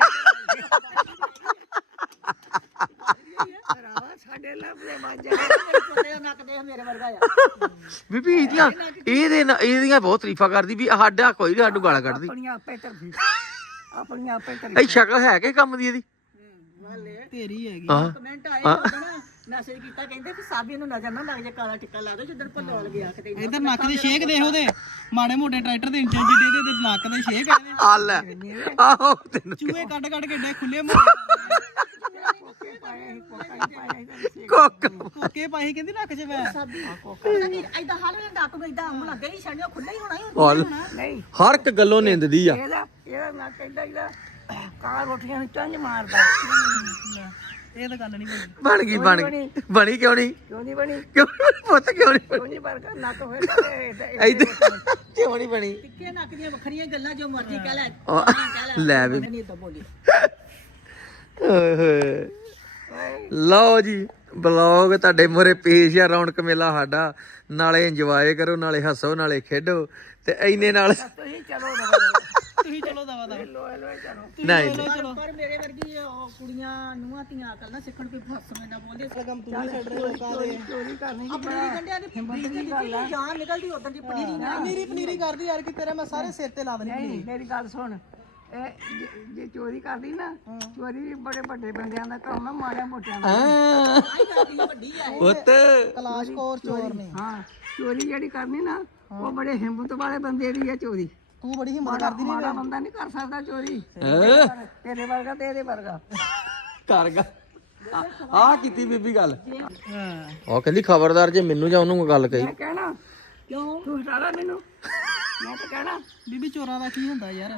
ਭਰਾਵਾ ਸਾਡੇ ਨਾਲ ਤੇ ਬਾਜੇ
ਮੇਰੇ ਛੋਟੇ ਦਾ ਨੱਕ ਦੇਖ ਮੇਰੇ ਵਰਗਾ ਆ।
ਬੀਬੀ ਇਹਦੀਆਂ ਇਹਦੇ ਨਾਲ- ਇਹਦੀਆਂ ਬਹੁਤ ਤਾਰੀਫਾਂ ਕਰਦੀ ਵੀ ਸਾਡਾ ਕੋਈ ਨਹੀਂ ਸਾਡੂ ਗਾਲਾਂ ਕੱਢਦੀ।
ਆਪਣੀਆਂ ਆਪੇ ਕਰਦੀ ਆਪਣੀਆਂ ਆਪੇ ਕਰੀ
ਇਹ ਸ਼ਕਲ ਹੈ ਕਿ ਕੰਮ ਦੀ ਇਹਦੀ?
ਤੇਰੀ ਹੈਗੀ। ਕਮੈਂਟ ਆਏ ਉਦੋਂ ਮੈਸੇਜ ਕੀਤਾ ਕਹਿੰਦੇ ਕਿ ਸਾਬੀ ਨੂੰ ਨਜ਼ਰ ਨਾ ਲੱਗ ਜਾ ਕਾਲਾ ਟਿੱਕਾ ਲਾ ਦੋ ਜਿੱਦਣ ਭੱਲੋਲ ਗਿਆ ਕਿਤੇ।
ਇਧਰ ਨੱਕ ਦੇ ਛੇਕ ਦੇਖ ਉਹਦੇ। ਮਾੜੇ ਮੋਟੇ ਟਰੈਕਟਰ ਦੇ ਇੰਚਾਂ ਜਿੱਡੇ ਦੇ ਉਹਦੇ ਨੱਕ ਦੇ ਛੇਕ ਆ। ਇਹਦੇ।
ਆ ਲੈ। ਆਹੋ ਤੈਨੂੰ
ਚੂਹੇ ਕੱਢ ਕੱਢ ਕੇ ਡੇ ਖੁੱਲੇ
ਕੋਕ
ਕੋਕੇ ਸੀ ਕਹਿੰਦੀ ਨੱਕ 'ਚ ਵੈ
ਸਾਬੀ ਐਦਾਂ ਹਾਲ ਵੇ ਡੱਕ ਨੂੰ ਐਦਾਂ ਹੁਣ ਅੱਗੇ ਹੀ ਛੱਡਿਓ ਖੁੱਲਾ ਹੀ ਹੋਣਾ ਹੀ
ਹਾਲ
ਨਹੀਂ
ਹਰ ਇੱਕ ਗੱਲੋਂ ਨਿੰਦਦੀ ਆ।
ਇਹਦਾ ਇਹਦਾ ਨਾ ਕਹਿੰਦਾ ਇਹਦਾ ਕਾਰ ਰੋਟੀਆਂ ਨੂੰ ਚੰਜ ਮਾਰਦਾ।
ਇਹ ਤਾਂ ਗੱਲ ਨਹੀਂ ਬਣੀ।
ਬਣ ਗਈ ਬਣ ਗਈ। ਬਣੀ? ਕਿਉਂ ਨਹੀਂ?
ਕਿਉਂ ਨਹੀਂ ਬਣੀ?
ਕਿਉਂ ਪੁੱਤ ਕਿਉਂ ਨਹੀਂ
ਕਿਉਂ ਨਹੀਂ ਬਰਕਾ ਨੱਕ ਹੋਏ
ਇੱਧਰ ਕਿਉਂ ਨਹੀਂ ਬਣੀ?
ਟਿੱਕੇ ਨੱਕ ਦੀਆਂ ਵੱਖਰੀਆਂ ਗੱਲਾਂ ਜੋ ਮਰਜ਼ੀ ਕਹਿ ਲੈ।
ਆ, ਲੈ। ਵੀ।
ਨਹੀਂ ਤਾਂ ਬੋਲੀ।
ਓਏ ਹੋਏ। ਲਓ ਜੀ ਬਲੌਗ ਤੁਹਾਡੇ ਮੋਰੇ ਪੇਸ਼ ਆ ਰੌਣਕ ਮੇਲਾ ਸਾਡਾ। ਨਾਲੇ ਇੰਜੋਏ ਕਰੋ ਨਾਲੇ ਹੱਸੋ ਨਾਲੇ ਖੇਡੋ। ਤੇ ਐਨੇ ਨਾਲ
ਤੁਸੀਂ ਚਲੋ ਦਵਾ
ਤੁਸੀਂ ਚਲੋ ਦਵਾ ਦਵਾ।
ਲੋਏ ਲੋਏ ਚਲੋ
ਨਹੀਂ ਨਹੀਂ।
ਪਰ ਪਰ ਮੇਰੇ ਵਰਗੀ ਉਹ ਕੁੜੀਆਂ ਨੂੰਹਾਂ ਧੀਆਂ ਅਕਲ ਨਾ ਸਿੱਖਣ ਕੋਈ ਫਸ ਮੈਂ ਨਾ ਬੋਲਦੇ।
ਲਗਮ ਤੂੰ ਵੀ ਛੱਡ ਰਿਹਾ ਲੋਕਾਂ ਦੇ।
ਚੋਰੀ ਕਰਨੀ
ਆਪਣੀ ਗੰਡਿਆਂ ਦੀ ਪਨੀਰੀ ਦੀ ਜਾਨ ਨਿਕਲਦੀ ਉਧਰ ਦੀ ਪਨੀਰੀ ਨਾਲ।
ਪਨੀਰੀ ਪਨੀਰੀ ਕਰਦੀ ਯਾਰ ਕਿ ਤੇਰਾ ਮੈਂ ਸਾਰੇ ਸਿਰ ਤੇ ਲਾ ਦੇਣੀ
ਨਹੀਂ ਮੇਰੀ ਗੱਲ ਸੁਣ। ਇਹ ਜੇ- ਜੇ ਚੋਰੀ ਕਰਦੀ ਨਾ ਚੋਰੀ ਵੀ ਬੜੇ ਵੱਡੇ ਬੰਦਿਆਂ ਦਾ ਕੰਮ ਆ ਮਾੜਿਆਂ ਮੋਟਿਆਂ ਦਾ।
ਹਾਂ।
ਆਈ ਕਰਦੀ ਆ ਵੱਡੀ ਆ
ਪੁੱਤ।
ਕਲਾਸ਼ ਕੌਰ ਚੋਰ ਨੇ।
ਹਾਂ ਚੋਰੀ ਜਿਹੜੀ ਕਰਨੀ ਨਾ ਉਹ ਬੜੇ ਹਿੰਮਤ ਵਾਲੇ ਬੰਦੇ ਦੀ ਆ ਚੋਰੀ।
ਤੂੰ ਬੜੀ ਹਿੰਮਤ ਕਰਦੀ
ਮਾੜਾ ਬੰਦਾ ਨਹੀਂ ਕਰ ਸਕਦਾ ਚੋਰੀ।
ਹੈਂ?
ਤੇਰੇ ਵਰਗਾ ਤੇ ਇਹਦੇ ਵਰਗਾ।
ਕਰ ਗਾ। ਆ ਕੀਤੀ ਬੀਬੀ ਗੱਲ।
ਹਾਂ
ਉਹ ਕਹਿੰਦੀ ਖਬਰਦਾਰ ਜੇ ਮੈਨੂੰ ਜਾਂ ਉਹਨੂੰ ਗੱਲ ਕਹੀ।
ਮੈਂ ਕਹਿਣਾ
ਕਿਉਂ?
ਤੂੰ ਹਟਾਲਾ ਮੈਨੂੰ। ਮੈਂ ਤਾਂ ਕਹਿਣਾ
ਬੀਬੀ ਚੋਰਾਂ ਦਾ ਕੀ ਹੁੰਦਾ ਯਾਰ?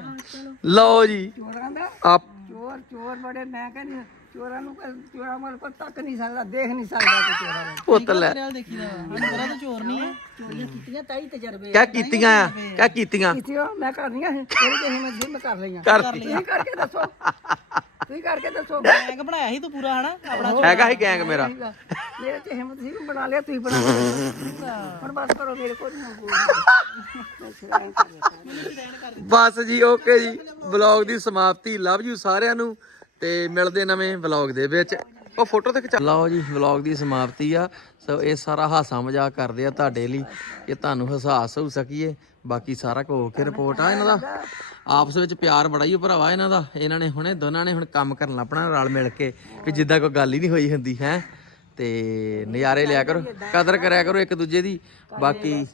ਲਓ ਜੀ।
ਚੋਰਾਂ ਦਾ
ਆਪ
ਚੋਰ ਚੋਰ ਬੜੇ ਮੈਂ ਕਹਿੰਦੀ ਚੋਰਾਂ ਨੂੰ ਕੋਈ- ਚੋਰਾਂ ਮਲ ਕੋਈ ਤੱਕ ਨਹੀਂ ਸਕਦਾ ਦੇਖ ਨਹੀਂ ਸਕਦਾ ਕਿ ਚੋਰਾਂ ਨੂੰ
ਪੁੱਤ ਲੈ।
ਤੇਰੇ ਵਾਲ ਦੇਖੀ ਦਾ ਸਾਨੂੰ ਪਤਾ ਤਾਂ ਚੋਰ ਨਹੀਂ ਹੈ
ਚੋਰੀਆਂ ਕੀਤੀਆਂ ਤਾਂ ਹੀ ਤਜਰਬੇ
ਕਿਆ ਕੀਤੀਆਂ ਆ? ਕਿਆ ਕੀਤੀਆਂ?
ਕਿਥੇ ਹੋ ਮੈਂ ਕਰਨੀਆਂ ਸੀ। ਤੇਰੀ ਤੇ ਹਿੰਮਤ ਸੀ ਮੈਂ ਕਰ ਲਈਆਂ।
ਕਰਤੀ
ਤੁਸੀਂ ਕਰਕੇ ਦੱਸੋ। ਤੁਸੀਂ ਕਰਕੇ ਦੱਸੋ।
ਗੈਂਗ ਬਣਾਇਆ ਸੀ ਤੂੰ ਪੂਰਾ ਹਨਾ? ਆਪਣਾ
ਹੈਗਾ ਹੀ ਗੈਂਗ ਮੇਰਾ।
ਮੇਰੇ ਤੇ ਹਿੰਮਤ ਸੀ ਮੈਂ ਬਣਾ ਲਿਆ ਤੁਸੀਂ ਬਣਾ ਲਿਆ। ਹੁਣ ਬਸ ਕਰੋ ਮੇਰੇ ਕੋਲ ਨਹੀਂ
ਬਸ ਜੀ ਓਕੇ ਜੀ। ਵਲੌਗ ਦੀ ਸਮਾਪਤੀ। ਲਵ ਯੂ ਸਾਰਿਆਂ ਨੂੰ। ਤੇ ਮਿਲਦੇ ਨਵੇਂ ਵਲੌਗ ਦੇ ਵਿੱਚ। ਉਹ ਫੋਟੋ ਤੇ ਖਿਚਾ ਲਓ ਜੀ ਵਲੌਗ ਦੀ ਸਮਾਪਤੀ ਆ। ਸੋ ਇਹ ਸਾਰਾ ਹਾਸਾ ਮਜ਼ਾਕ ਕਰਦੇ ਆ ਤੁਹਾਡੇ ਲਈ। ਕਿ ਤੁਹਾਨੂੰ ਹਸਾਸ ਹੋ ਸਕੀਏ। ਬਾਕੀ ਸਾਰਾ ਕੋ ਕੇ ਰਿਪੋਰਟ ਆ ਇਹਨਾਂ ਦਾ। ਆਪਸ ਵਿੱਚ ਪਿਆਰ ਬੜਾ ਹੀ ਭਰਾਵਾ ਇਹਨਾਂ ਦਾ। ਇਹਨਾਂ ਨੇ ਹੁਣੇ ਦੋਨਾਂ ਨੇ ਹੁਣ ਕੰਮ ਕਰਨ ਲੱਪਣਾ ਰਲ ਮਿਲ ਕੇ। ਵੀ ਜਿੱਦਾਂ ਕੋਈ ਗੱਲ ਹੀ ਨਹੀਂ ਹੋਈ ਹੁੰਦੀ ਹੈ। ਤੇ ਨਜ਼ਾਰੇ ਲਿਆ ਕਰੋ। ਕਦਰ ਕਰਿਆ ਕਰੋ ਇੱਕ ਦੂਜੇ ਦੀ। ਬਾਕੀ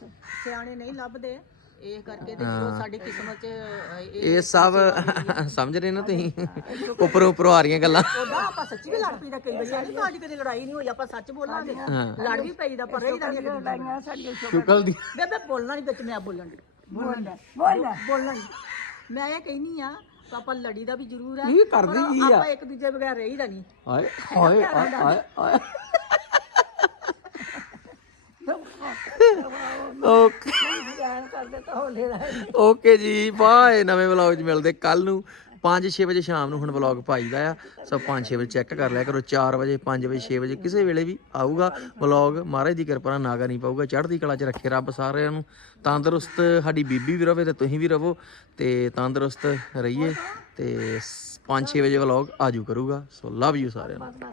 ਸਿਆਣੇ ਨਹੀਂ ਲੱਭਦੇ। ਇਹ ਕਰਕੇ ਤੇ ਸਾਡੀ ਕਿਸਮਤ 'ਚ ਅਹ, ਇਹ
ਇਹ ਸਭ ਸਮਝ ਰਹੇ ਨਾ ਤੁਸੀਂ? ਉੱਪਰੋਂ ਉੱਪਰੋਂ ਆ ਰਹੀਆਂ ਗੱਲਾਂ।
ਉਹਦਾ ਆਪਾਂ ਸੱਚੀ ਵੀ ਲੜ ਪਈਦਾ ਕਈ ਵਾਰੀ। ਨਹੀਂ ਸਾਡੀ ਕਦੇ ਲੜਾਈ ਨਹੀਂ ਹੋਈ ਆਪਾਂ ਸੱਚ ਬੋਲਾਂਗੇ। ਲੜ ਵੀ ਪਈਦਾ ਪਰ ਰਹੀ ਦਾ
ਲਾਈਆਂ ਸਾਡੀਆਂ
ਸ਼ੁਕਲ ਦੀ।
ਬੇਬੇ ਬੋਲਣਾ ਨਹੀਂ ਵਿੱਚ ਮੈਂ ਬੋਲਣ ਦੀ
ਬੋਲ ਬੋਲ
ਬੋਲਣਾ ਨੀ। ਮੈਂ ਇਹ ਕਹਿਨੀ ਆ ਕਿ ਆਪਾਂ ਲੜੀ ਦਾ ਵੀ ਜ਼ਰੂਰ ਹੈ
ਇਹ ਕਰਦੀ
ਪਰ
ਕੀ ਆ?
ਆਪਾਂ ਇੱਕ ਦੂਜੇ ਬਗੈਰ ਰਹੀ ਦਾ ਨਹੀਂ
ਆਏ ਆਏ ਆਏ ਆਏ ਓਕੇ।
ਜਾਣ ਕਰਦੇ ਤਾਂ ਹੋਲੇ ਦਾ
ਓਕੇ ਜੀ ਬਾਏ ਨਵੇਂ ਵਲੌਗ 'ਚ ਮਿਲਦੇ ਕੱਲ ਨੂੰ। 5-6 ਵਜੇ ਸ਼ਾਮ ਨੂੰ ਹੁਣ ਵਲੌਗ ਪਾਈਦਾ ਆ। ਸੋ 5-6 ਵਜੇ ਚੈੱਕ ਕਰ ਲਿਆ ਕਰੋ 4 ਵਜੇ 5 ਵਜੇ 6 ਵਜੇ ਕਿਸੇ ਵੇਲੇ ਵੀ ਆਊਗਾ ਵਲੌਗ। ਮਹਾਰਾਜ ਦੀ ਕਿਰਪਾ ਨਾਲ ਨਾਗਾ ਨਹੀਂ ਪਾਊਗਾ। ਚੜ੍ਹਦੀ ਕਲਾ 'ਚ ਰੱਖੇ ਰੱਬ ਸਾਰਿਆਂ ਨੂੰ। ਤੰਦਰੁਸਤ ਸਾਡੀ ਬੀਬੀ ਵੀ ਰਵੇ ਤੇ ਤੁਸੀਂ ਵੀ ਰਵੋ ਤੇ ਤੰਦਰੁਸਤ ਰਹੀਏ ਤੇ 5-6 ਵਜੇ ਵਲੌਗ ਆਜੂ ਕਰੂਗਾ। ਸੋ ਲਵ ਯੂ ਸਾਰਿਆਂ ਨੂੰ।